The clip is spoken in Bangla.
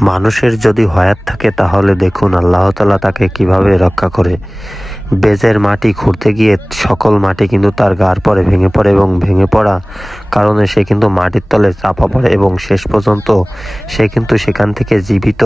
মানুষের যদি হায়াত থাকে তাহলে দেখুন আল্লাহ তাআলা তাকে কিভাবে রক্ষা করে। বেজের মাটি খুঁড়তে গিয়ে সকল মাটি কিন্তু তার গার পরে ভেঙে পড়ে এবং ভেঙে পড়া কারণে সে কিন্তু মাটির তলে চাপা পড়ে এবং শেষ পর্যন্ত সে কিন্তু সেখান থেকে জীবিত